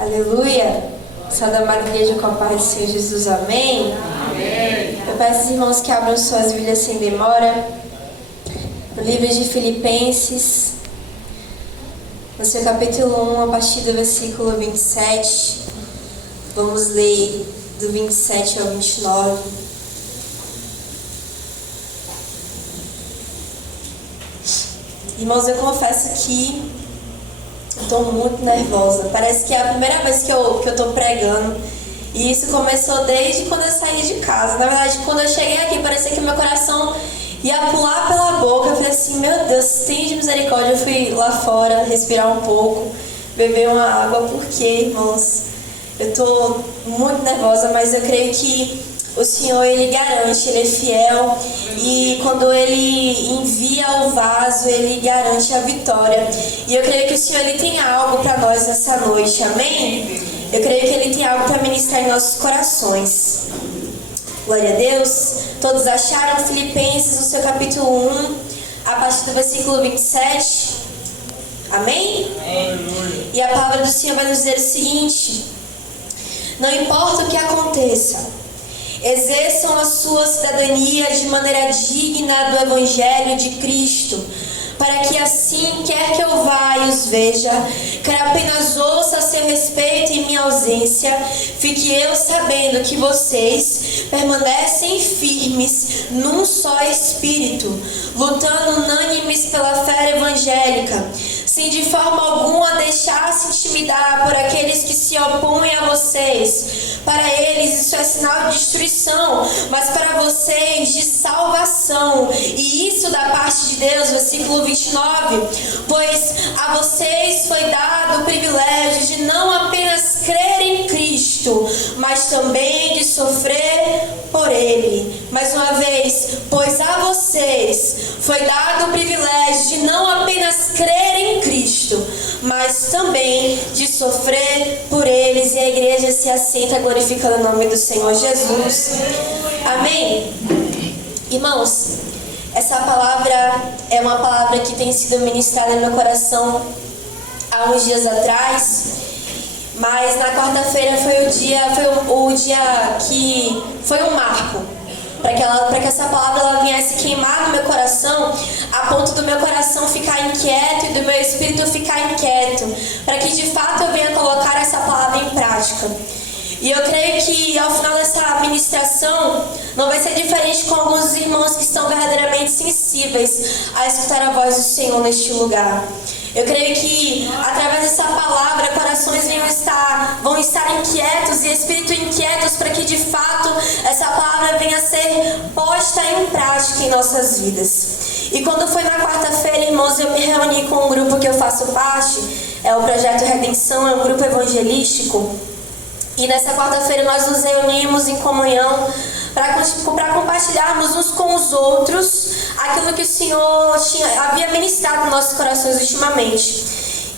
Aleluia! Só da amada igreja com a paz do Senhor Jesus, amém? Amém. Eu peço aos irmãos que abram suas Bíblias sem demora. No livro de Filipenses, no seu capítulo 1, a partir do versículo 27. Vamos ler do 27 ao 29. Irmãos, eu confesso que estou muito nervosa. Parece que é a primeira vez que eu estou pregando. E isso começou desde quando eu saí de casa. Na verdade, quando eu cheguei aqui, parecia que meu coração ia pular pela boca. Eu falei assim, meu Deus, tenha de misericórdia. Eu fui lá fora respirar um pouco, beber uma água, porque, irmãos, eu estou muito nervosa, mas eu creio que o Senhor, Ele garante, Ele é fiel, e quando Ele envia o vaso, Ele garante a vitória. E eu creio que o Senhor, Ele tem algo para nós nessa noite, amém? Eu creio que Ele tem algo para ministrar em nossos corações. Glória a Deus. Todos acharam Filipenses, no seu capítulo 1, a partir do versículo 27? Amém? Aleluia. E a palavra do Senhor vai nos dizer o seguinte: não importa o que aconteça, exerçam a sua cidadania de maneira digna do Evangelho de Cristo, para que assim, quer que eu vá e os veja, quer apenas ouça a seu respeito em minha ausência, fique eu sabendo que vocês permanecem firmes num só espírito, lutando unânimes pela fé evangélica, sem de forma alguma deixar-se intimidar por aqueles que se opõem a vocês. Para eles isso é sinal de destruição, mas para vocês de salvação. E isso da parte de Deus, versículo 29. Pois a vocês foi dado o privilégio de não apenas crer em Cristo, mas também de sofrer por Ele. Mais uma vez, pois a vocês foi dado o privilégio de não apenas crer em Cristo, mas também de sofrer por eles. E a igreja se assenta glorificando o nome do Senhor Jesus. Amém? Irmãos, essa palavra é uma palavra que tem sido ministrada no meu coração há uns dias atrás, mas na quarta-feira foi o dia que foi um marco para que essa palavra ela viesse queimar no meu coração, a ponto do meu coração ficar inquieto e do meu espírito ficar inquieto, para que de fato eu venha colocar essa palavra em prática. E eu creio que ao final dessa ministração não vai ser diferente com alguns irmãos que estão verdadeiramente sensíveis a escutar a voz do Senhor neste lugar. Eu creio que através dessa palavra corações vão estar inquietos e espíritos inquietos para que de fato essa palavra venha a ser posta em prática em nossas vidas. E quando foi na quarta-feira, irmãos, eu me reuni com um grupo que eu faço parte, é o Projeto Redenção, é um grupo evangelístico. E nessa quarta-feira nós nos reunimos em comunhão para compartilharmos uns com os outros aquilo que o Senhor havia ministrado nos nossos corações ultimamente.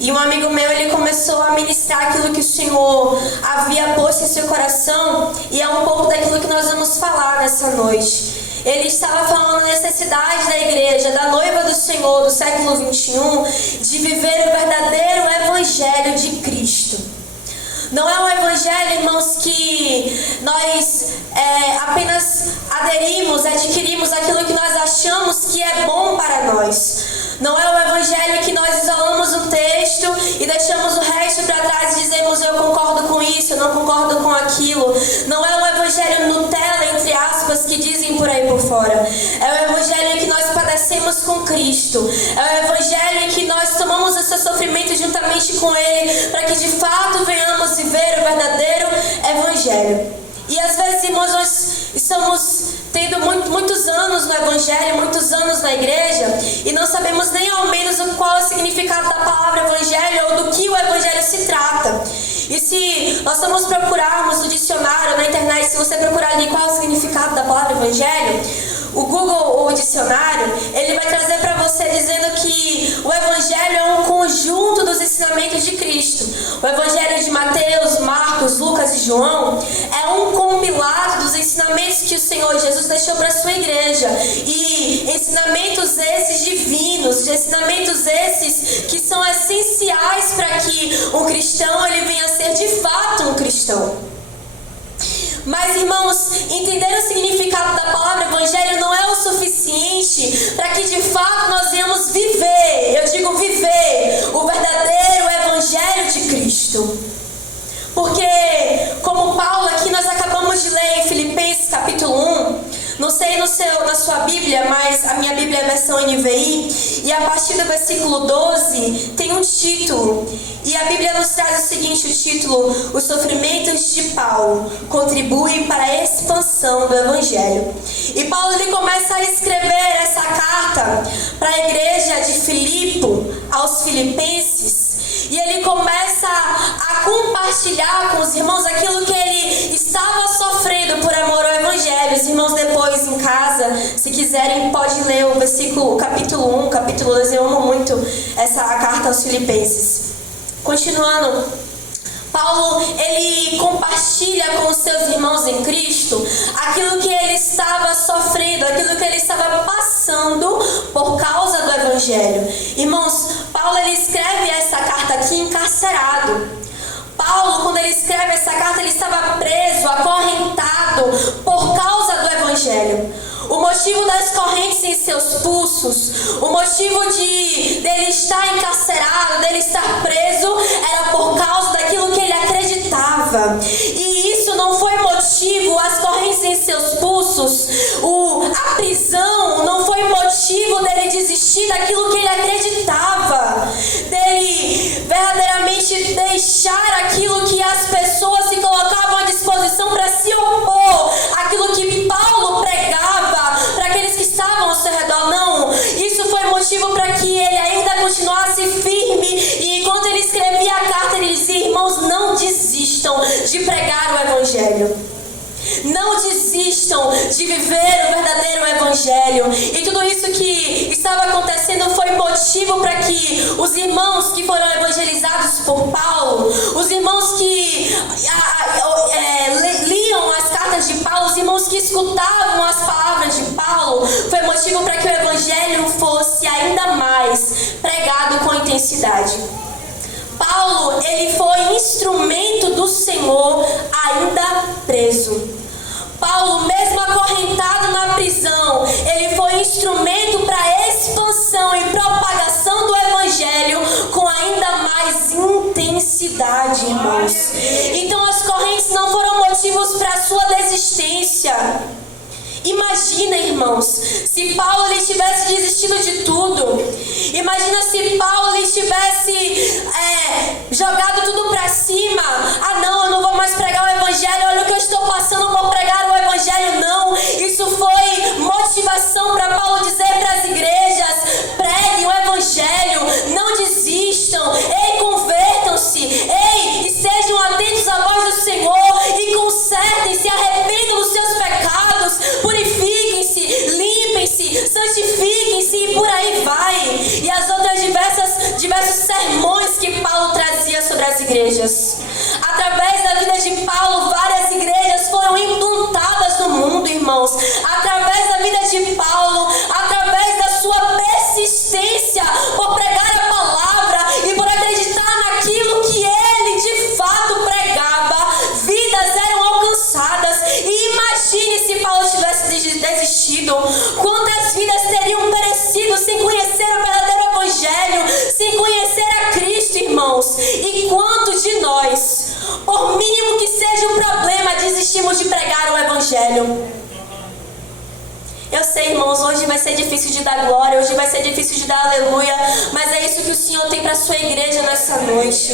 E um amigo meu, ele começou a ministrar aquilo que o Senhor havia posto em seu coração, e é um pouco daquilo que nós vamos falar nessa noite. Ele estava falando da necessidade da igreja, da noiva do Senhor do século 21, de viver o verdadeiro Evangelho de Cristo. Não é um evangelho, irmãos, que nós apenas adquirimos aquilo que nós achamos que é bom para nós. Não é um evangelho que nós isolamos um texto e deixamos o resto para trás e dizemos eu concordo com isso, eu não concordo com aquilo. Não é um evangelho Nutella, entre aspas, que dizem por aí por fora. É um evangelho em que nós padecemos com Cristo. É um evangelho em que nós tomamos o seu sofrimento juntamente com Ele, para que de fato venhamos viver o verdadeiro evangelho. E às vezes, irmãos, nós estamos tendo muitos anos no Evangelho, muitos anos na igreja, e não sabemos nem ao menos qual é o significado da palavra Evangelho ou do que o Evangelho se trata. E se nós vamos procurarmos no dicionário, na internet, se você procurar ali qual é o significado da palavra Evangelho, o Google ou o dicionário, ele vai trazer para você dizendo que o Evangelho é um conjunto dos ensinamentos de Cristo. O Evangelho de Mateus, Marcos, Lucas e João é um compilado dos ensinamentos que o Senhor Jesus deixou para a sua igreja. E ensinamentos esses divinos, ensinamentos esses que são essenciais para que um cristão ele venha a ser ser de fato um cristão. Mas, irmãos, entender o significado da palavra evangelho não é o suficiente para que de fato nós venhamos viver, eu digo viver, o verdadeiro evangelho de Cristo. Porque, como Paulo aqui nós acabamos de ler em Filipenses capítulo 1, não sei na sua Bíblia, mas a minha Bíblia é a versão NVI, e a partir do versículo 12 tem um título, e a Bíblia nos traz o seguinte, o título: Os sofrimentos de Paulo contribuem para a expansão do Evangelho. E Paulo ele começa a escrever essa carta para a igreja de Filipe, aos filipenses, e ele começa a compartilhar com os irmãos aquilo que ele estava sofrendo por amor ao Evangelho. Os irmãos depois em casa, se quiserem, pode ler o capítulo 1, capítulo 2, eu amo muito essa carta aos filipenses. Continuando, Paulo, ele compartilha com os seus irmãos em Cristo aquilo que ele estava sofrendo, aquilo que ele estava passando por causa do Evangelho. Irmãos, Paulo ele escreve essa carta aqui encarcerado. Paulo, quando ele escreve essa carta, ele estava preso, acorrentado por causa do Evangelho. O motivo das correntes em seus pulsos, o motivo dele estar encarcerado, dele estar preso, era por causa daquilo que ele acreditava. E isso não foi motivo, as correntes em seus pulsos, a prisão não foi motivo dele desistir daquilo que ele acreditava, dele verdadeiramente deixar aquilo que as pessoas se colocavam à disposição para se opor àquilo que Paulo pregava para aqueles que estavam ao seu redor. Não, isso foi motivo para que ele ainda continuasse firme, e enquanto ele escrevia a carta ele dizia: irmãos, não desistam de pregar o Evangelho. Não desistam de viver o verdadeiro Evangelho. E tudo isso que estava acontecendo foi motivo para que os irmãos que foram evangelizados por Paulo, os irmãos que liam as cartas de Paulo, os irmãos que escutavam as palavras de Paulo, foi motivo para que o Evangelho fosse ainda mais pregado com intensidade. Paulo, ele foi instrumento do Senhor ainda preso. Paulo, mesmo acorrentado na prisão, ele foi instrumento para a expansão e propagação do Evangelho com ainda mais intensidade, irmãos. Então as correntes não foram motivos para a sua desistência. Imagina, irmãos, se Paulo ele tivesse desistido de tudo. Imagina se Paulo ele tivesse jogado tudo para cima. Ah não, eu não vou mais pregar o Evangelho, olha o que eu estou passando por pregar o Evangelho. Não, isso foi motivação para Paulo dizer para as igrejas: preguem o Evangelho, não desistam, convertam-se, estejam atentos à voz do Senhor e consertem-se, arrependam dos seus pecados, purifiquem-se, limpem-se, santifiquem-se, e por aí vai. E as outras diversos sermões que Paulo trazia sobre as igrejas. Através da vida de Paulo, várias igrejas foram implantadas no mundo, irmãos. Através da vida de Paulo, através da sua persistência por pregar a palavra e por acreditar naquilo que ele de fato pregava, vidas eram alcançadas. E imagine se Paulo tivesse desistido, quantas vidas teriam perecido sem conhecer o verdadeiro Evangelho, sem conhecer a Cristo, irmãos. E quantos de nós, por mínimo que seja o problema, desistimos de pregar o Evangelho? Eu sei, irmãos, hoje vai ser difícil de dar glória, hoje vai ser difícil de dar aleluia, mas é isso que o Senhor tem para a sua igreja nessa noite.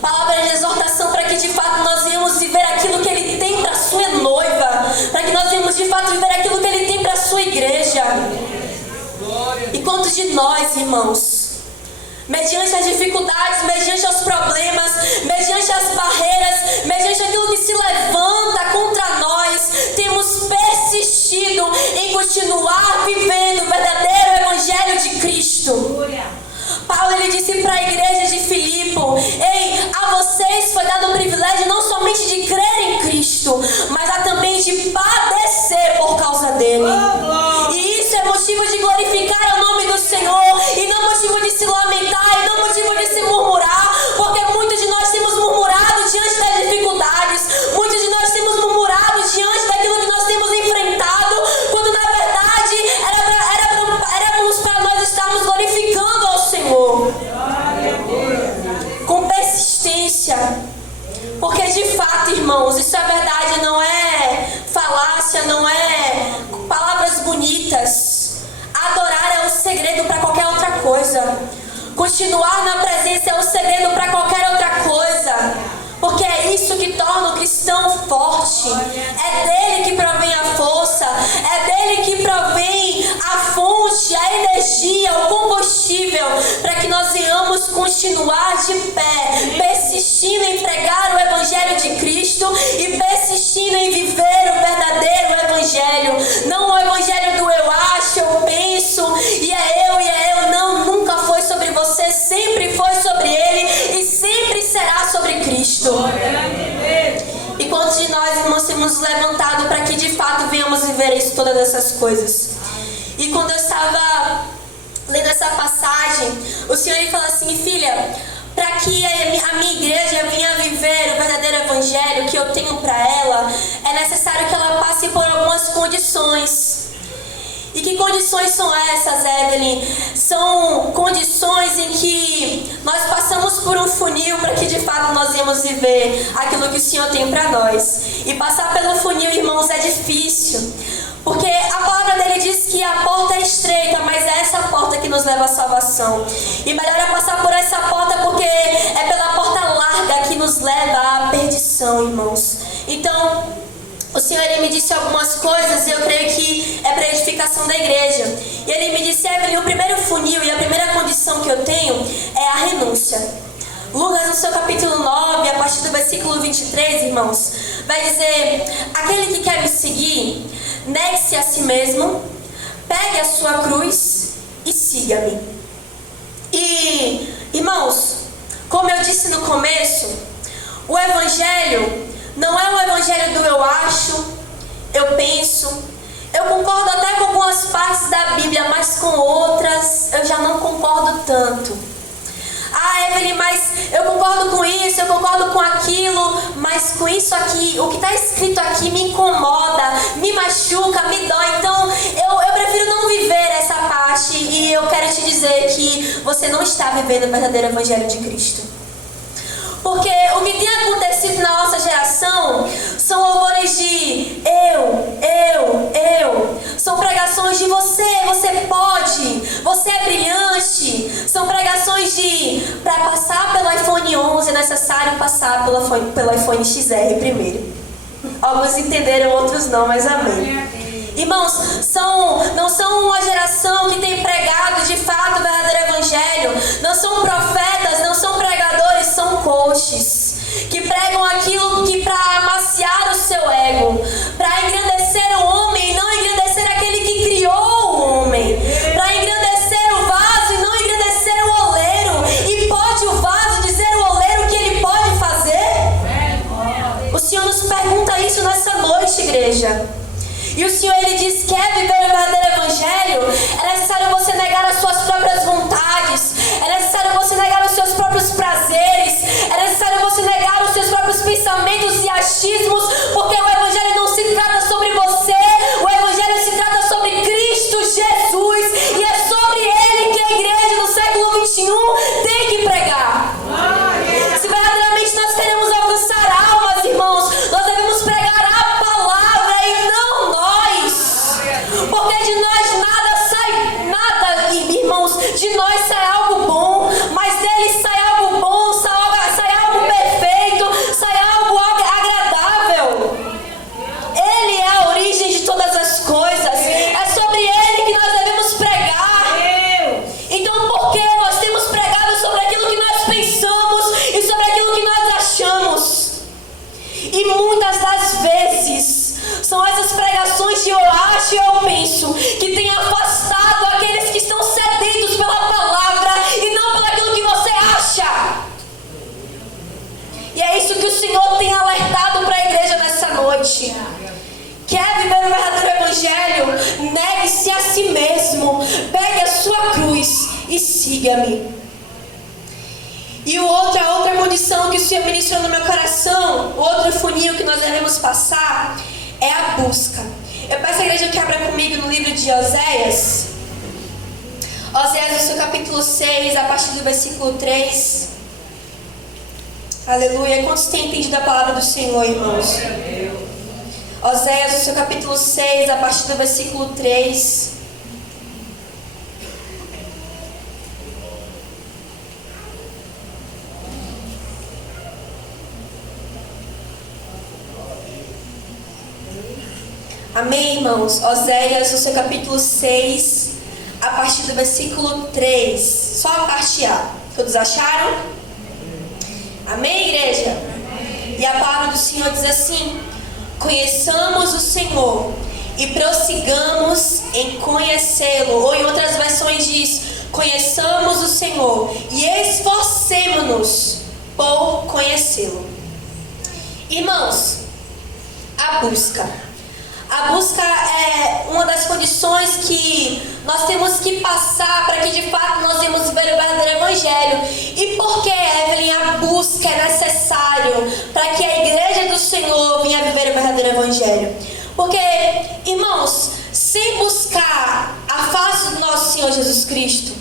Palavra de exortação para que de fato nós venhamos viver aquilo que Ele tem para a sua noiva, para que nós venhamos de fato viver aquilo que Ele tem para a sua igreja. E quantos de nós, irmãos, mediante as dificuldades, mediante os problemas, mediante as barreiras, mediante aquilo que se levanta contra nós, temos persistido em continuar vivendo o verdadeiro Evangelho de Cristo? Paulo ele disse para a igreja de Filipe: a vocês foi dado o privilégio não somente de crer em Cristo, mas há também de padecer por causa dele. E isso é motivo de glorificar o nome do Senhor, e não motivo de se lamentar, e não motivo de se murmurar, porque muitos de nós temos murmurado diante irmãos, isso é verdade, não é falácia, não é palavras bonitas. Adorar é o segredo para qualquer outra coisa. Continuar na presença é o segredo para qualquer outra coisa. Porque é isso que torna o cristão forte. É dele que provém a força. É dele que provém a fonte, a energia, o combustível, para que nós venhamos continuar de pé, persistindo em pregar o Evangelho de Cristo e persistindo em viver o verdadeiro Evangelho. Não o Evangelho do eu acho, eu penso, e é eu. Não, nunca foi sobre você, sempre foi sobre Ele e sempre será sobre Cristo. E quantos de nós, irmãos, temos levantado para que de fato venhamos viver isso, todas essas coisas? E quando eu estava lendo essa passagem, o Senhor ele fala assim: filha, para que a minha igreja venha viver o verdadeiro evangelho que eu tenho para ela, é necessário que ela passe por algumas condições. E que condições são essas, Evelyn? São condições em que nós passamos por um funil para que de fato nós venhamos viver aquilo que o Senhor tem para nós. E passar pelo funil, irmãos, é difícil. Porque a palavra dele diz que a porta é estreita, mas é essa porta que nos leva à salvação. E melhor é passar por essa porta porque é pela porta larga que nos leva à perdição, irmãos. Então, o Senhor ele me disse algumas coisas e eu creio que é para a edificação da igreja. E ele me disse: Evelyn, o primeiro funil e a primeira condição que eu tenho é a renúncia. Lucas, no seu capítulo 9, a partir do versículo 23, irmãos, vai dizer: aquele que quer me seguir, negue-se a si mesmo, pegue a sua cruz e siga-me. E, irmãos, como eu disse no começo, o Evangelho não é o Evangelho do eu acho, eu penso. Eu concordo até com algumas partes da Bíblia, mas com outras eu já não concordo tanto. Ah, Evelyn, mas eu concordo com isso, eu concordo com aquilo, mas com isso aqui, o que está escrito aqui me incomoda, me machuca, me dói. Então eu prefiro não viver essa parte. E eu quero te dizer que você não está vivendo o verdadeiro Evangelho de Cristo. Porque o que tem acontecido na nossa geração são louvores de eu. São pregações de você pode, você é brilhante. São pregações de, para passar pelo iPhone 11 é necessário passar pelo iPhone XR primeiro. Alguns entenderam, outros não, mas amém. Irmãos, não são uma geração que tem pregado de fato o verdadeiro evangelho. Não são profetas, não são pregadores, são coaches que pregam aquilo que para amaciar o seu ego, para engrandecer o homem e não engrandecer aquele que criou o homem, para engrandecer o vaso e não engrandecer o oleiro. E pode o vaso dizer o oleiro que ele pode fazer? O Senhor nos pergunta isso nessa noite, igreja. E o Senhor ele diz: quer viver o verdadeiro evangelho? É necessário você negar as suas próprias vontades, é necessário você negar os seus próprios prazeres, é necessário você negar os seus próprios pensamentos e achismos, porque o evangelho não se trata sobre você, o evangelho se trata sobre Cristo Jesus, e é sobre Ele que a igreja do século XXI tem que pregar. Se verdadeiramente nós queremos alcançar almas, irmãos, nós devemos pregar a palavra e não nós. Porque de nós nada sai, irmãos, de nós sai algo bom, mas dele sai algo bom, sai algo perfeito, sai algo agradável. Ele é a origem de todas as coisas, é sobre Ele que nós devemos pregar. Então por que nós temos pregado sobre aquilo que nós pensamos e sobre aquilo que nós achamos? E muitas das vezes são essas pregações de eu acho e eu penso que têm afastado aqueles que estão sedentos pela palavra e não pelo aquilo que você acha. E é isso que o Senhor tem alertado para a igreja nessa noite. Quer viver o verdadeiro evangelho? Negue-se a si mesmo, pegue a sua cruz e siga-me. E a outra condição que o Senhor ministrou no meu coração, o outro funil que nós devemos passar, é a busca. Eu peço à igreja que abra comigo no livro de Oséias. Oséias, no seu capítulo 6, a partir do versículo 3. Aleluia. Quantos têm entendido a palavra do Senhor, irmãos? Oséias, no seu capítulo 6, a partir do versículo 3. Amém, irmãos? Oséias, no seu capítulo 6, a partir do versículo 3. Só a parte A. Todos acharam? Amém, igreja? E a palavra do Senhor diz assim: conheçamos o Senhor e prossigamos em conhecê-lo. Ou em outras versões diz: conheçamos o Senhor e esforcemo-nos por conhecê-lo. Irmãos, a busca. A busca é uma das condições que nós temos que passar para que de fato nós venhamos ver o verdadeiro evangelho. E por que, Evelyn, a busca é necessário para que a igreja do Senhor venha viver o verdadeiro evangelho? Porque, irmãos, sem buscar a face do nosso Senhor Jesus Cristo,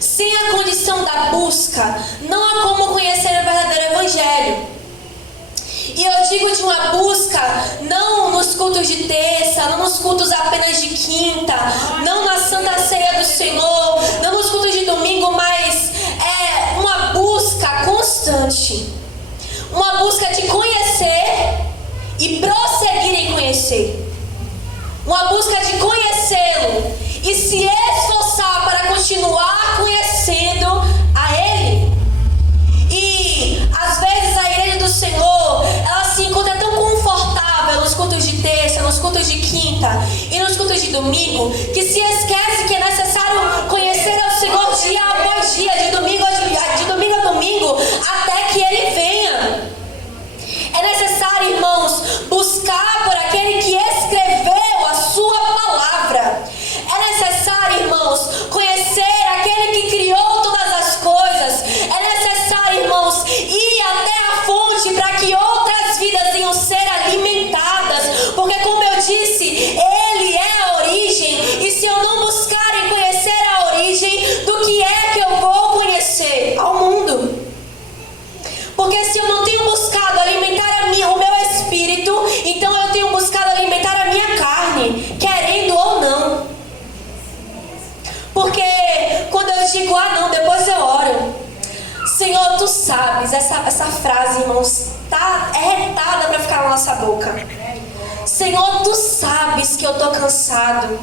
sem a condição da busca, não há como conhecer o verdadeiro evangelho. E eu digo de uma busca, não nos cultos de terça, não nos cultos apenas de quinta, não na Santa Ceia do Senhor, não nos cultos de domingo, mas é uma busca constante. Uma busca de conhecer e prosseguir em conhecer. Uma busca de conhecê-lo e se esforçar para continuar conhecendo a Ele. E às vezes a igreja do Senhor, ela se encontra tão confortável nos cultos de terça, nos cultos de quinta e nos cultos de domingo, que se esquece que é necessário conhecer ao Senhor dia após dia, de domingo a domingo, até que Ele venha. É necessário, irmãos, buscar por aquele que escreveu a sua palavra. É necessário, irmãos, conhecer aquele que criou todas as coisas. É necessário, irmãos, ir até a fonte para que outras vidas venham ser alimentadas. Porque, como eu disse, Ele é a origem. E se eu não buscar em conhecer a origem, do que é que eu vou conhecer? Ao mundo. Porque se eu não tenho buscado alimentar o meu espírito, então eu tenho buscado alimentar a minha carne, querendo ou não. Porque quando eu digo, não, depois eu oro. Senhor, tu sabes, essa frase, irmãos, é retada para ficar na nossa boca. Senhor, tu sabes que eu estou cansado.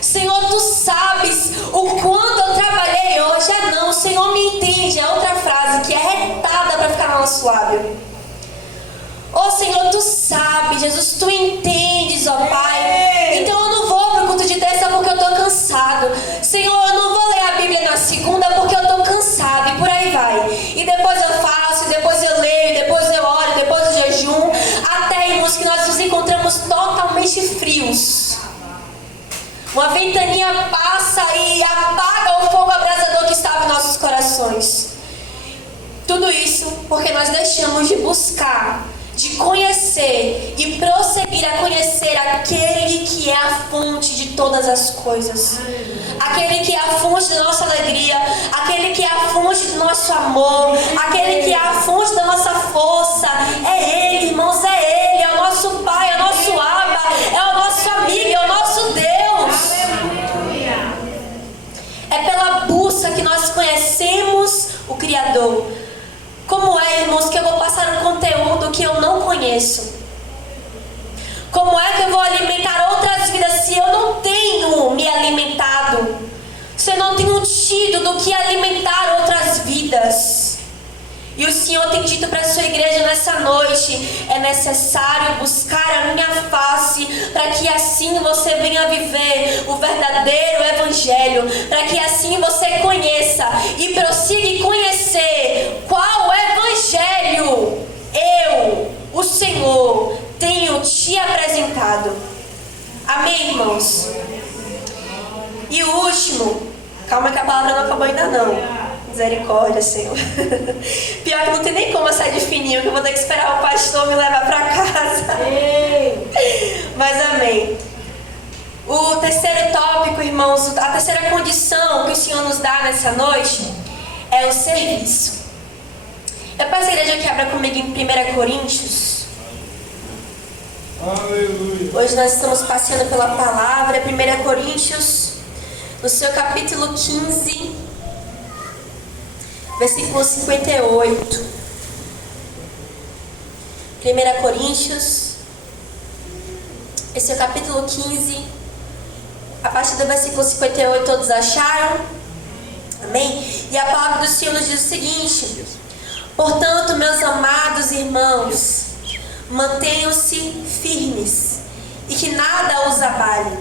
Senhor, tu sabes o quanto eu trabalhei hoje. Não, o Senhor me entende. É outra frase que é retada para ficar no nosso lábio. Senhor, tu sabes, Jesus, tu entendes, Pai. Então eu não vou para o culto de terça porque eu estou cansado. Senhor, eu não vou ler a Bíblia na segunda porque eu estou cansado. E por aí vai. E depois eu faço, e depois eu leio, e depois eu oro, e depois eu jejum. Até, irmãos, que nós nos encontramos totalmente frios. Uma ventania passa e apaga o fogo abrasador que estava em nossos corações. Tudo isso porque nós deixamos de buscar, de conhecer e prosseguir a conhecer aquele que é a fonte de todas as coisas. Aquele que é a fonte da nossa alegria, aquele que é a fonte do nosso amor, aquele que é a fonte da nossa força. É Ele, irmãos, é Ele, é o nosso Pai, é o nosso Abba, é o nosso amigo, é o nosso Deus. É pela busca que nós conhecemos o Criador. Como é, irmãos, que eu vou passar um conteúdo que eu não conheço? Como é que eu vou alimentar outras vidas se eu não tenho me alimentado? Se eu não tenho tido do que alimentar outras vidas? E o Senhor tem dito para a sua igreja nessa noite: é necessário buscar a minha face, para que assim você venha viver o verdadeiro evangelho, para que assim você conheça e prossiga em conhecer qual evangelho eu, o Senhor, tenho te apresentado. Amém, irmãos? E o último, calma que a palavra não acabou ainda não. Misericórdia, Senhor. Pior que não tem nem como eu sair de fininho, que eu vou ter que esperar o pastor me levar para casa. Mas amém. O terceiro tópico, irmãos, a terceira condição que o Senhor nos dá nessa noite é o serviço. Eu peço a igreja que abra comigo em 1 Coríntios. Aleluia. Hoje nós estamos passeando pela palavra. 1 Coríntios, no seu capítulo 15, versículo 58. 1 Coríntios, esse é o capítulo 15, a partir do versículo 58, todos acharam? Amém? E a palavra do Senhor nos diz o seguinte: portanto, meus amados irmãos, mantenham-se firmes e que nada os abale.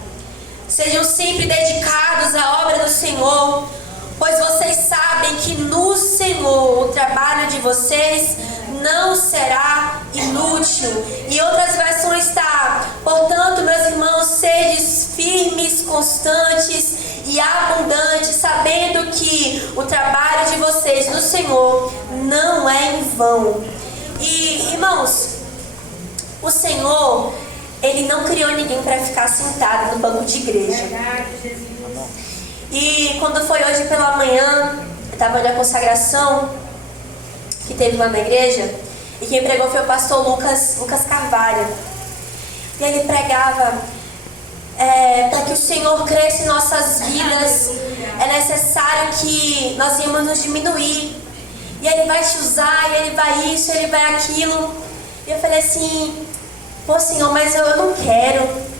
Sejam sempre dedicados à obra do Senhor, pois vocês sabem que no Senhor o trabalho de vocês não será inútil. E outras versões está: portanto, meus irmãos, sedes firmes, constantes e abundantes, sabendo que o trabalho de vocês no Senhor não é em vão. E, irmãos, o Senhor, Ele não criou ninguém para ficar sentado no banco de igreja. E quando foi hoje pela manhã, eu estava na consagração que teve lá na igreja, e quem pregou foi o pastor Lucas Carvalho. E ele pregava para que o Senhor cresça em nossas vidas, é necessário que nós íamos nos diminuir. E Ele vai te usar, e Ele vai isso, Ele vai aquilo. E eu falei assim: pô, Senhor, mas eu não quero.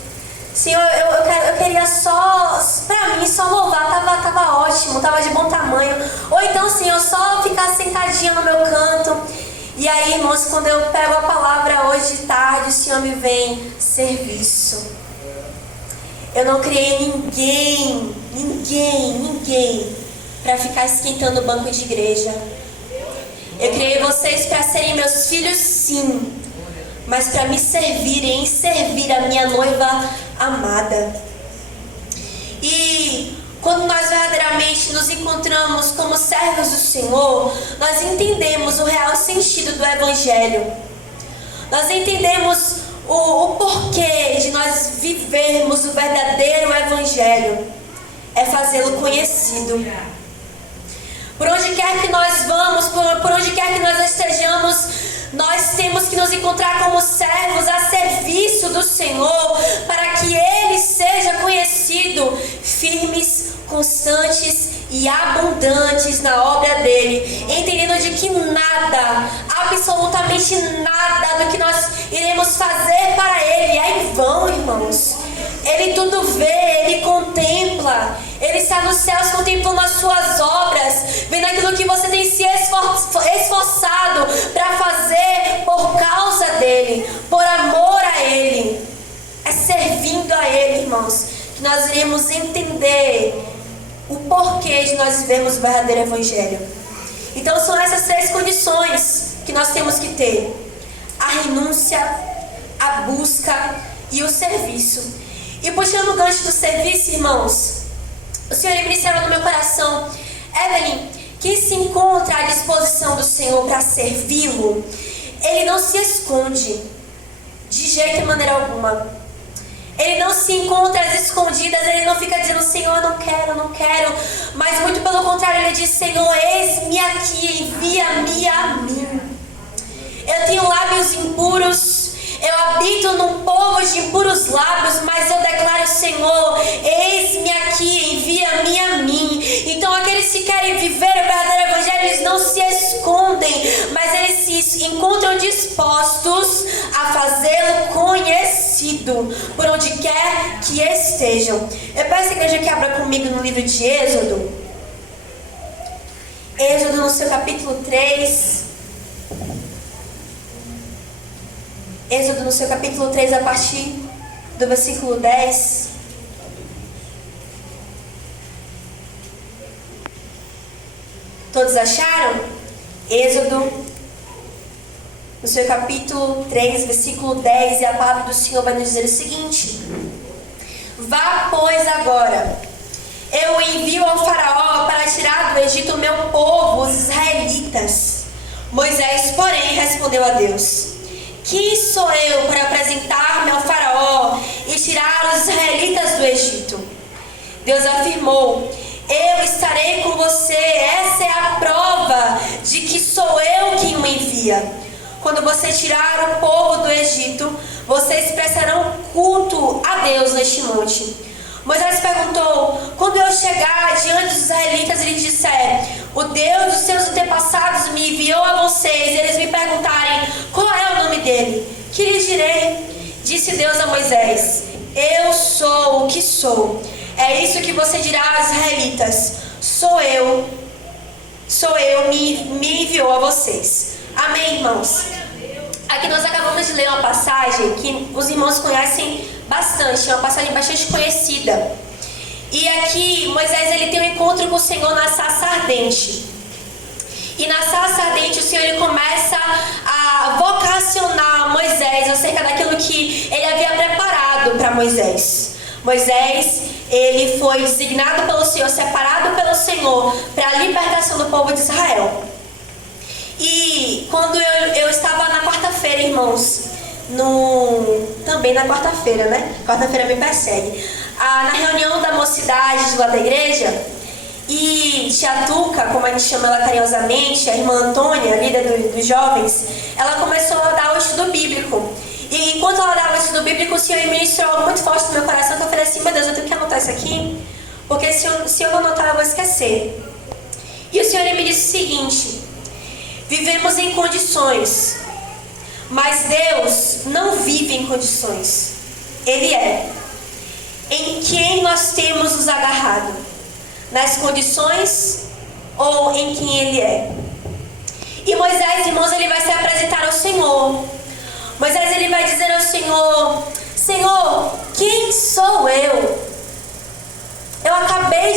Senhor, eu queria só, pra mim, só louvar, tava ótimo, tava de bom tamanho. Ou então, Senhor, só ficar sentadinha no meu canto. E aí, irmãos, quando eu pego a palavra hoje de tarde, o Senhor me vem: serviço. Eu não criei ninguém para ficar esquentando o banco de igreja. Eu criei vocês para serem meus filhos, sim, mas para me servirem e servir a minha noiva amada. E quando nós verdadeiramente nos encontramos como servos do Senhor, nós entendemos o real sentido do Evangelho. Nós entendemos o porquê de nós vivermos o verdadeiro Evangelho. É fazê-lo conhecido. Por onde quer que nós vamos, por onde quer que nós estejamos, nós temos que nos encontrar como servos a serviço do Senhor, para que Ele seja conhecido, firmes, constantes e abundantes na obra dEle, entendendo de que nada, absolutamente nada do que nós iremos fazer para Ele é em vão, irmãos. Ele tudo vê, Ele contempla, Ele está nos céus contemplando as suas obras, vendo aquilo que você tem se esforçado para fazer por causa dEle, por amor a Ele. É servindo a Ele, irmãos, que nós iremos entender o porquê de nós vivermos o verdadeiro Evangelho. Então são essas três condições que nós temos que ter: a renúncia, a busca e o serviço. E puxando o gancho do serviço, irmãos, o Senhor iniciava no meu coração: Evelyn, quem se encontra à disposição do Senhor para servi-lo, ele não se esconde de jeito e maneira alguma. Ele não se encontra às escondidas, ele não fica dizendo: Senhor, eu não quero. Mas muito pelo contrário, ele diz: Senhor, eis-me aqui, envia-me a mim. Eu tenho lábios impuros, eu habito num povo de impuros lábios, mas eu declaro: Senhor, eis-me aqui, envia-me a mim. Então aqueles que querem viver o verdadeiro Evangelho, eles não se escondem, mas eles se encontram dispostos a fazê-lo conhecido, por onde quer que estejam. Eu peço a igreja que abra comigo no livro de Êxodo. Êxodo no seu capítulo 3. Êxodo no seu capítulo 3, a partir do versículo 10. Todos acharam? Êxodo no seu capítulo 3, versículo 10, e a palavra do Senhor vai nos dizer o seguinte: vá, pois, agora, eu envio ao faraó para tirar do Egito o meu povo, os israelitas. Moisés, porém, respondeu a Deus: quem sou eu para apresentar-me ao faraó e tirar os israelitas do Egito? Deus afirmou: eu estarei com você. Essa é a prova de que sou eu quem o envia. Quando você tirar o povo do Egito, vocês prestarão culto a Deus neste monte. Moisés perguntou: quando eu chegar diante dos israelitas e lhes disser, o Deus dos seus antepassados me enviou a vocês, e eles me perguntarem, qual é o nome dele? Que lhes direi? Disse Deus a Moisés: eu sou o que sou. É isso que você dirá aos israelitas: sou eu, me enviou a vocês. Amém, irmãos? Aqui nós acabamos de ler uma passagem que os irmãos conhecem bastante, é uma passagem bastante conhecida. E aqui Moisés ele tem um encontro com o Senhor na sarça ardente. E na sarça ardente o Senhor ele começa a vocacionar Moisés acerca daquilo que ele havia preparado para Moisés. Moisés, ele foi designado pelo Senhor, separado pelo Senhor para a libertação do povo de Israel. E quando eu estava na quarta-feira, irmãos, também na quarta-feira, né? Quarta-feira me persegue. Na reunião da mocidade lá da igreja, e tia Tuca, como a gente chama ela carinhosamente, a irmã Antônia, líder dos jovens, ela começou a dar o estudo bíblico. E enquanto ela dava o estudo bíblico, o Senhor ministrou algo muito forte no meu coração, que eu falei assim: meu Deus, eu tenho que anotar isso aqui, porque se eu não anotar, eu vou esquecer. E o Senhor me disse o seguinte: vivemos em condições, mas Deus não vive em condições. Ele é. Em quem nós temos nos agarrado? Nas condições ou em quem Ele é? E Moisés, irmãos, ele vai se apresentar ao Senhor. Moisés, ele vai dizer ao Senhor: Senhor, quem sou eu? Eu acabei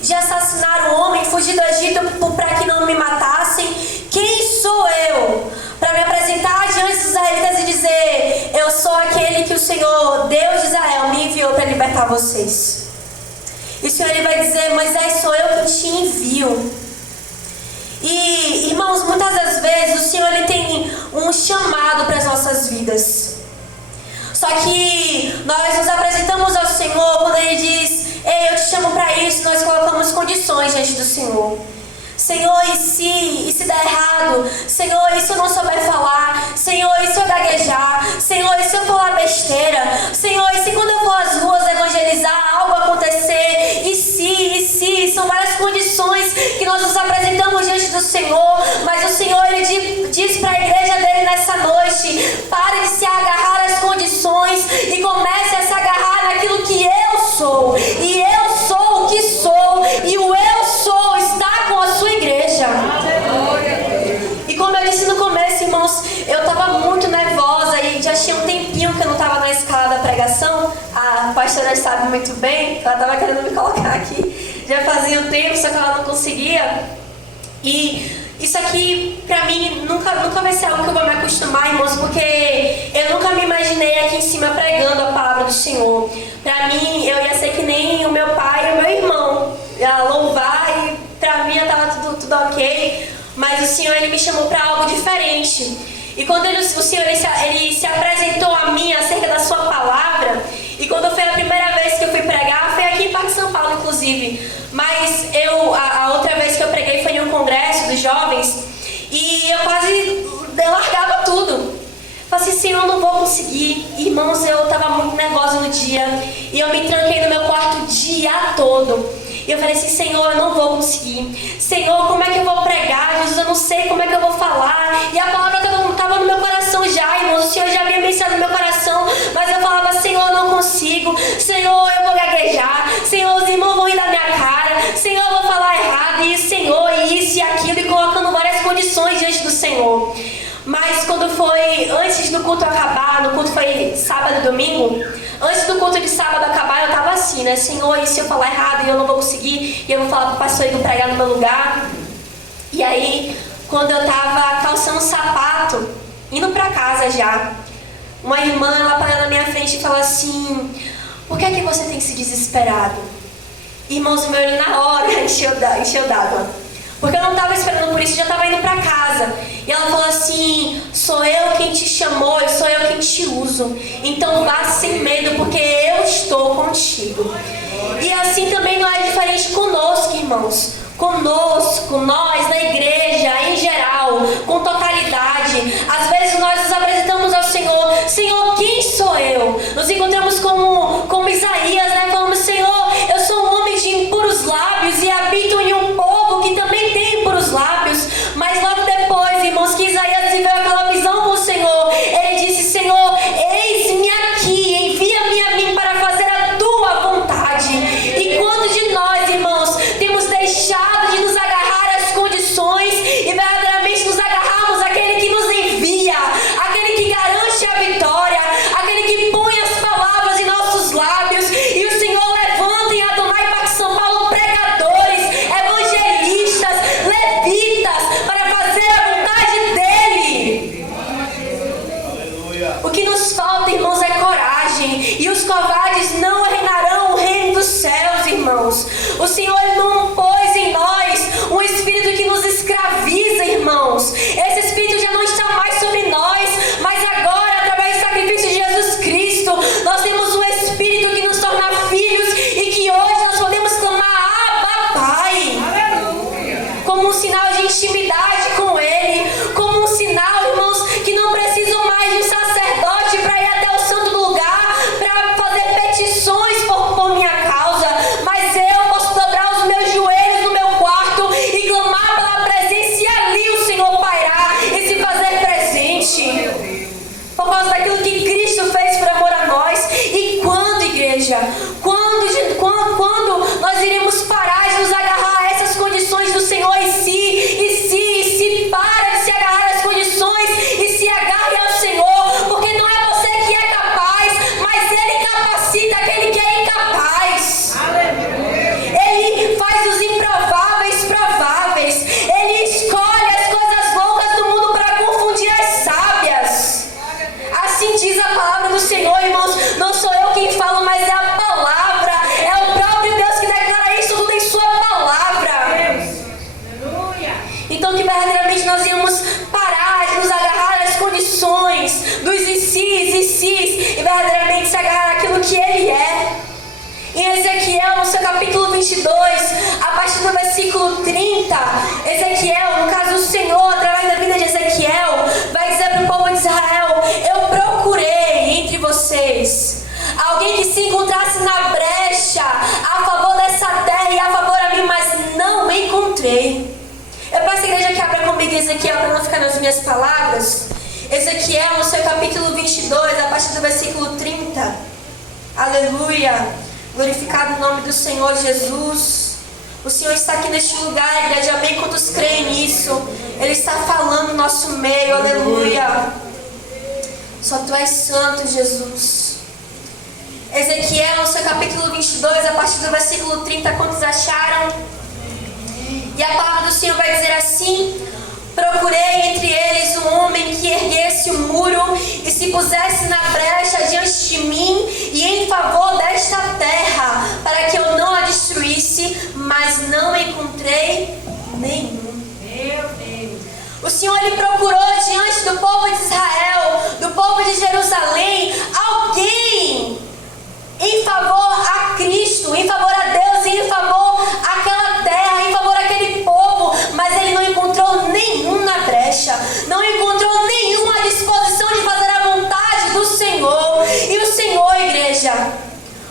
de assassinar um homem, fugir do Egito para que não me matassem. Quem sou eu para me apresentar diante dos israelitas e dizer: eu sou aquele que o Senhor, Deus de Israel, me enviou para libertar vocês? E o Senhor ele vai dizer: Moisés, sou eu que te envio. E, irmãos, muitas das vezes o Senhor ele tem um chamado para as nossas vidas. Só que nós nos apresentamos ao Senhor quando Ele diz: ei, eu te chamo para isso. Nós colocamos condições diante do Senhor. Senhor, e se der errado? Senhor, e se eu não souber falar? Senhor, e se eu gaguejar? Senhor, e se eu falar besteira? Senhor, e se quando eu for às ruas evangelizar, algo acontecer? E se? São várias condições que nós nos apresentamos diante do Senhor. Mas o Senhor, Ele diz para a igreja dele nessa noite: pare de se agarrar às condições e comece a se agarrar naquilo que eu sou. E eu sou o que sou. E o eu sou está com a sua igreja. E como eu disse no começo, irmãos, eu estava muito nervosa e já tinha um tempinho que eu não estava na escala da pregação. A pastora sabe muito bem, ela estava querendo me colocar aqui. Já fazia um tempo, só que ela não conseguia. E isso aqui, pra mim, nunca vai ser algo que eu vou me acostumar, irmãos, porque eu nunca me imaginei aqui em cima pregando a palavra do Senhor. Pra mim, eu ia ser que nem o meu pai e o meu irmão, ia louvar, e pra mim estava tudo ok. Mas o Senhor, Ele me chamou para algo diferente. E quando o Senhor ele se apresentou a mim acerca da sua palavra, e quando foi a primeira vez que eu fui pregar, foi aqui em Parque São Paulo, inclusive. Mas a outra vez que eu preguei foi em um congresso dos jovens, e eu quase largava tudo. Falei assim: Senhor, eu não vou conseguir. Irmãos, eu estava muito nervosa no dia, e eu me tranquei no meu quarto o dia todo. E eu falei assim: Senhor, eu não vou conseguir. Senhor, como é que eu vou pregar? Jesus, eu não sei como é que eu vou falar. E a palavra estava no meu coração já, irmãos. O Senhor já havia mencionado no meu coração. Mas eu falava: Senhor, eu não consigo. Senhor, eu vou gaguejar. Senhor, os irmãos vão rir da minha cara. Senhor, eu vou falar errado. E Senhor, e isso e aquilo. E colocando várias condições diante do Senhor. Mas quando foi antes do culto acabar, no culto foi sábado e domingo, antes do culto de sábado acabar, eu tava assim, né? Senhor, e se eu falar errado e eu não vou conseguir? E eu vou falar pro pastor ir pregar no meu lugar? E aí, quando eu tava calçando um sapato, indo pra casa já, uma irmã, ela parou na minha frente e falou assim: por que é que você tem se desesperado? Irmãos, o meu olho na hora encheu d'água. Porque eu não estava esperando por isso, já estava indo para casa. E ela falou assim: sou eu quem te chamou e sou eu quem te uso. Então vá sem medo, porque eu estou contigo. E assim também não é diferente conosco. irmãos, conosco, nós, na igreja, em geral, com totalidade. Às vezes nós nos apresentamos ao Senhor: Senhor, quem sou eu? Nos encontramos como Isaías, né? Falamos: Senhor, eu sou um homem de impuros lábios e habito em um povo que também tem impuros lábios. Mas logo depois, irmãos, que Isaías viveu aquela visão com o Senhor, ele disse: Senhor, eis-me aqui, envia-me a mim para fazer a tua vontade. E quanto de nós, irmãos, temos deixado de nos agarrar às condições e verdadeiramente nos agarrarmos àquele que nos envia, aquele que garante a vitória, aquele que põe as palavras em nossos lábios. E o Senhor levanta em Adonai Parque São Paulo pregadores, evangelistas, levitas, para fazer a vontade dele. O que nos falta, irmãos, é coragem. E os covardes não reinarão o reino dos céus, irmãos. O Senhor não pôs em nós um espírito que nos escraviza, irmãos. Esse espírito já não está mais sobre nós, mas agora, através do sacrifício de Jesus Cristo, nós temos um espírito que nos torna filhos e que hoje nós podemos clamar: Abba, Pai. Como um sinal de intimidade com Ele, como um sinal, irmãos, que não precisam mais de um sacerdote para ir até o santo lugar, para fazer petições por minha causa, mas eu posso dobrar os meus joelhos no meu quarto e clamar pela presença, e ali o Senhor pairar e se fazer presente, por causa daquilo que Cristo fez por amor a nós. E quando, igreja, quando nós iremos parar de nos agarrar a essas condições do Senhor e se para de se agarrar às condições e se agarre ao Senhor, porque não é você que é capaz, mas Ele capacita aquele que é incapaz. Ele faz os improváveis prováveis. Ele escolhe as coisas loucas do mundo para confundir as sábias. Assim diz a palavra do Senhor, irmãos. Não sou eu quem falo, mas é a palavra. É o próprio Deus que declara isso tudo em sua palavra. Então que verdadeiramente nós íamos parar de nos agarrar às condições dos ICs e verdadeiramente se agarrar àquilo que Ele é. Em Ezequiel, no seu capítulo 22, a partir do versículo 30, Ezequiel, no caso o Senhor, através da vida de Ezequiel, vai dizer para o povo de Israel: eu procurei entre vocês alguém que se encontrasse na brecha a favor dessa terra e a favor a mim, mas não encontrei. Eu peço a igreja que abra comigo Ezequiel, para não ficar nas minhas palavras. Ezequiel, no seu capítulo 22, a partir do versículo 30. Aleluia. Glorificado o nome do Senhor Jesus. O Senhor está aqui neste lugar, igreja. Amém? Quantos creem nisso? Ele está falando no nosso meio. Aleluia. Só Tu és santo, Jesus. Ezequiel, no seu capítulo 22, a partir do versículo 30. Quantos acharam? E a palavra do Senhor vai dizer assim: procurei entre eles um homem que erguesse o muro e se pusesse na brecha diante de mim e em favor desta terra, para que eu não a destruísse, mas não encontrei nenhum. Meu Deus. O Senhor, Ele procurou diante do povo de Israel, do povo de Jerusalém, alguém em favor a Cristo, em favor a Deus e em favor àquela terra, em favor àquele povo, mas Ele não encontrou nenhum na brecha, não encontrou nenhum à disposição de fazer a vontade do Senhor. E o Senhor, igreja,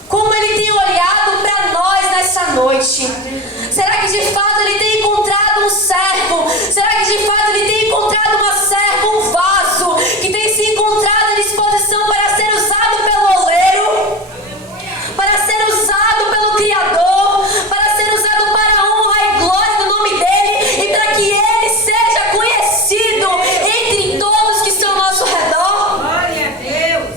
como Ele tem olhado para nós nessa noite, será que de fato Ele tem encontrado um servo? Será que de fato Ele tem encontrado uma serva, um vaso, que tem se encontrado à disposição para ser usado pelo oleiro, para ser usado pelo Criador, para ser usado para a honra e glória do nome dEle, e para que Ele seja conhecido entre todos que estão ao nosso redor? Glória a Deus!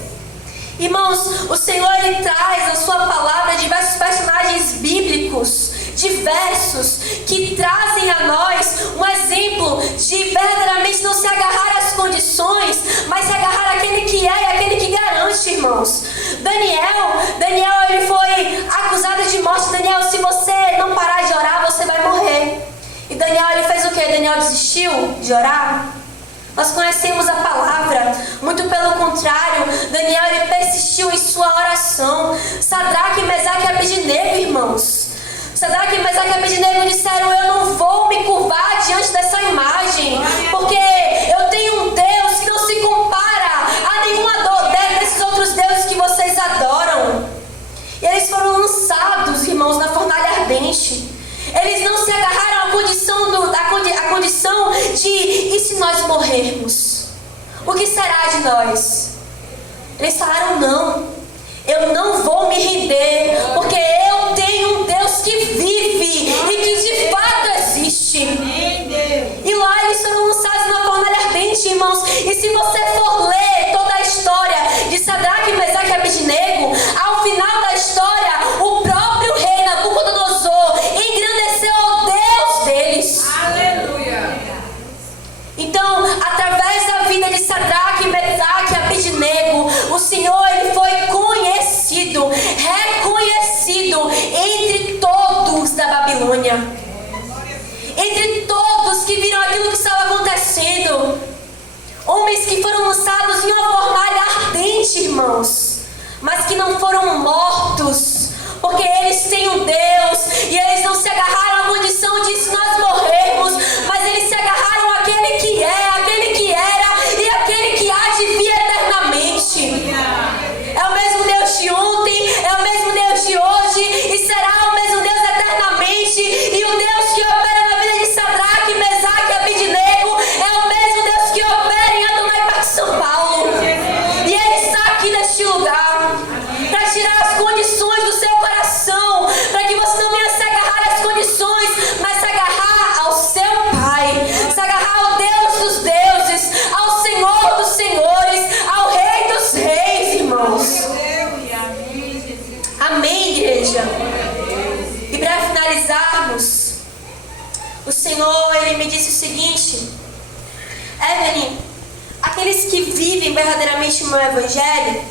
Irmãos, o Senhor, Ele traz na sua palavra diversos personagens bíblicos, diversos, que trazem a nós um exemplo de verdadeiramente não se agarrar às condições, mas se agarrar àquele que é e àquele que garante, irmãos. Daniel, ele foi acusado de morte. Daniel, se você não parar de orar, você vai morrer. E Daniel, ele fez o quê? Daniel desistiu de orar? Nós conhecemos a palavra, muito pelo contrário, Daniel, ele persistiu em sua oração. Sadraque, Mesaque e Abednego, irmãos, Sadraque, Mesaque e Abednego disseram: eu não vou me curvar diante dessa imagem, porque eu tenho um Deus que não se compara a nenhuma desses outros deuses que vocês adoram. E eles foram lançados, irmãos, na fornalha ardente. Eles não se agarraram à condição de: e se nós morrermos? O que será de nós? Eles falaram: não, eu não vou me render, porque eu tenho um Deus que vive e que de fato existe. E lá eles foram lançados na fornalha ardente, irmãos. E se você for ler toda a história de Sadraque, Mesaque e Abednego, ao final da história, o próprio rei Nabucodonosor engrandeceu ao Deus deles. Aleluia. Então, através da vida de Sadraque, Mesaque e Abednego, o Senhor, ele foi conhecido, reconhecido entre todos da Babilônia, entre todos que viram aquilo que estava acontecendo. Homens que foram lançados em uma fornalha ardente, irmãos, mas que não foram mortos, porque eles têm um Deus, e eles não se agarraram à condição de: se nós morrermos, mas eles se agarraram àquele que é, aquele que era e aquele que há de vir eternamente. É o mesmo Deus de ontem, é o mesmo Deus de hoje, e será o mesmo Deus eternamente. E o Deus que opera na vida de Sadraque, Mesaque e Abednego é o mesmo Deus que opera em Adonai Parque São Paulo. E Ele está aqui neste lugar para tirar as condições do seu coração, para que você não venha se agarrar às condições, mas se agarrar ao seu Pai, se agarrar ao Deus dos deuses, ao Senhor dos senhores, ao Rei dos reis, irmãos. Amém, igreja? E para finalizarmos, o Senhor, Ele me disse o seguinte: Evelyn, aqueles que vivem verdadeiramente o meu evangelho,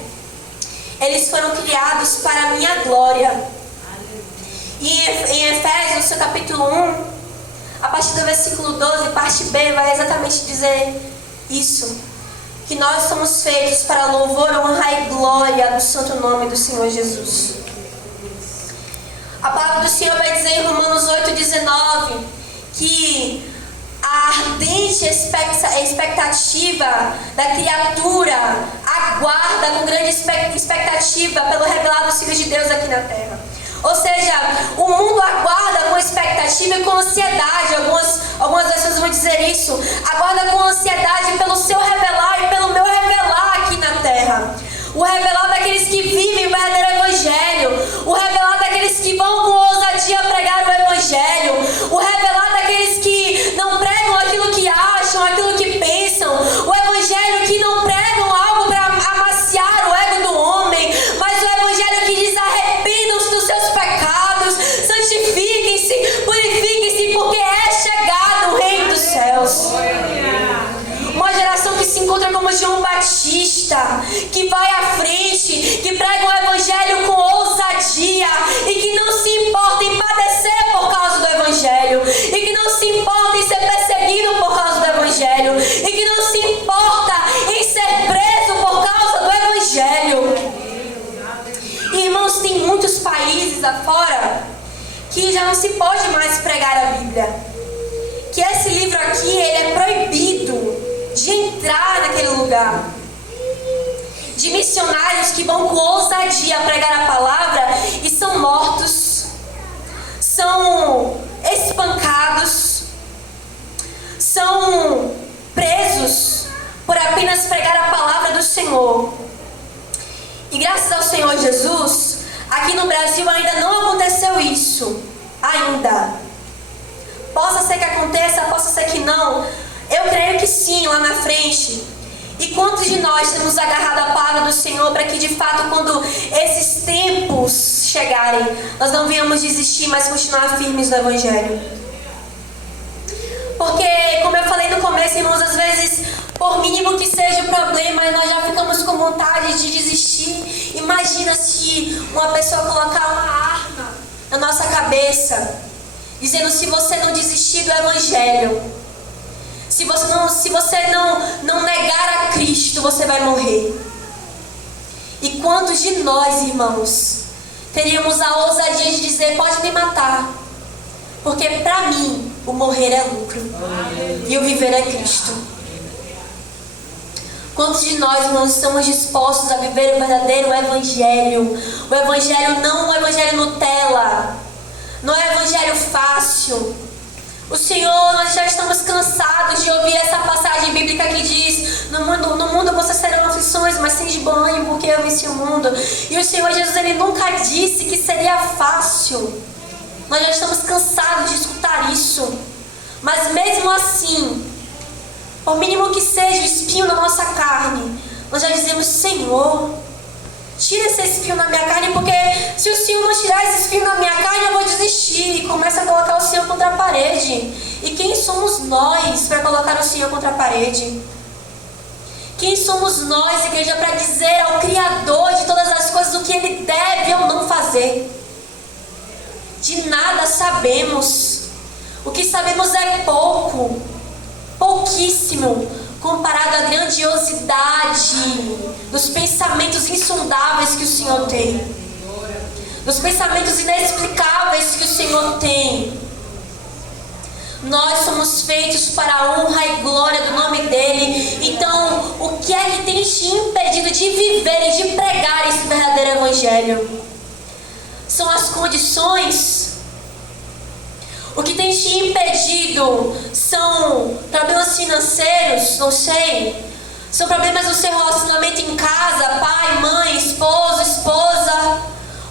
eles foram criados para a minha glória. E em Efésios, no seu capítulo 1, a partir do versículo 12, parte B, vai exatamente dizer isso: que nós somos feitos para louvor, honra e glória do santo nome do Senhor Jesus. A palavra do Senhor vai dizer em Romanos 8,19 que a ardente expectativa da criatura aguarda com grande expectativa pelo revelado Filho de Deus aqui na terra. Ou seja, o mundo aguarda com expectativa e com ansiedade. Algumas pessoas vão dizer isso. Aguarda com ansiedade pelo seu revelar e pelo meu revelar aqui na terra. O revelar daqueles que vivem o verdadeiro evangelho. O revelar daqueles que vão com ousadia pregar o evangelho. O revelar daqueles que não pregam aquilo que acham, aquilo que pensam. O evangelho que não pregam algo para amaciar o ego do homem, mas o evangelho que diz: arrependam-se dos seus pecados, santifiquem-se, purifiquem-se, porque é chegado o reino dos céus. Uma geração que se encontra como João Batista, que vai à frente, que prega o evangelho com ousadia e que não se importa em padecer por causa do evangelho, e que não se importa em ser perseguido por causa do evangelho, e que não se importa em ser preso por causa do evangelho. Irmãos, tem muitos países afora que já não se pode mais pregar a Bíblia, que esse livro aqui, ele é proibido de entrar naquele lugar. De missionários que vão com ousadia pregar a palavra e são mortos, são espancados, são presos por apenas pregar a palavra do Senhor. E graças ao Senhor Jesus, aqui no Brasil ainda não aconteceu isso. Ainda. Possa ser que aconteça, possa ser que não. Eu creio que sim, lá na frente. E quantos de nós temos agarrado a palavra do Senhor para que de fato, quando esses tempos chegarem, nós não venhamos desistir, mas continuar firmes no Evangelho? Porque, como eu falei no começo, irmãos, às vezes, por mínimo que seja o problema, nós já ficamos com vontade de desistir. Imagina se uma pessoa colocar uma arma na nossa cabeça, dizendo: se você não desistir do Evangelho, se você não negar a Cristo, você vai morrer. E quantos de nós, irmãos, teríamos a ousadia de dizer: pode me matar, porque para mim o morrer é lucro e o viver é Cristo. Quantos de nós não estamos dispostos a viver o verdadeiro evangelho? O evangelho não o evangelho Nutella, não é evangelho fácil. O Senhor, nós já estamos cansados de ouvir essa passagem bíblica que diz: no mundo vocês terão aflições, mas tem de banho, porque eu venci o mundo. E o Senhor Jesus, Ele nunca disse que seria fácil. Nós já estamos cansados de escutar isso. Mas mesmo assim, por mínimo que seja o espinho na nossa carne, nós já dizemos: Senhor, tira esse espinho na minha carne, porque se o Senhor não tirar esse espinho na minha carne, eu vou desistir. E começa a colocar o Senhor contra a parede. E quem somos nós para colocar o Senhor contra a parede? Quem somos nós, igreja, para dizer ao Criador de todas as coisas o que Ele deve ou não fazer? De nada sabemos. O que sabemos é pouco, pouquíssimo, comparado à grandiosidade dos pensamentos insondáveis que o Senhor tem, dos pensamentos inexplicáveis que o Senhor tem. Nós somos feitos para a honra e glória do nome dEle. Então, o que é que tem te impedido de viver e de pregar esse verdadeiro evangelho? São as condições? O que tem te impedido são problemas financeiros? Não sei. São problemas do seu relacionamento em casa, pai, mãe, esposo, esposa.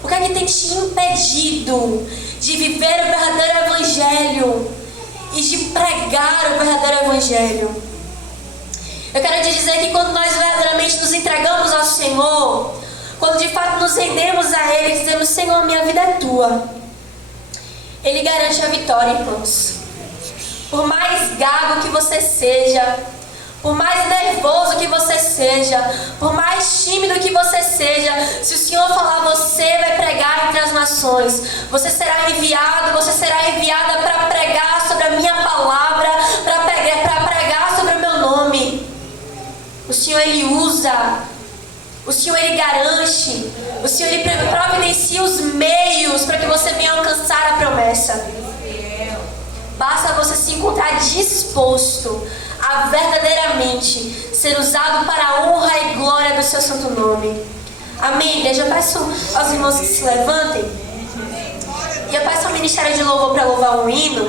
O que é que tem te impedido de viver o verdadeiro evangelho e de pregar o verdadeiro evangelho? Eu quero te dizer que quando nós verdadeiramente nos entregamos ao Senhor, quando de fato nos rendemos a Ele, dizemos: Senhor, minha vida é Tua, Ele garante a vitória, irmãos. Por mais gago que você seja, por mais nervoso que você seja, por mais tímido que você seja, se o Senhor falar: você vai pregar entre as nações, você será enviado, você será enviada para pregar sobre a minha palavra, para pregar sobre o meu nome. O Senhor, Ele usa, o Senhor, Ele garante, o Senhor, Ele providencia os meios para que você venha alcançar a promessa. Basta você se encontrar disposto a verdadeiramente ser usado para a honra e glória do seu santo nome. Amém, igreja? Eu peço aos irmãos que se levantem. E eu peço ao ministério de louvor para louvar um hino.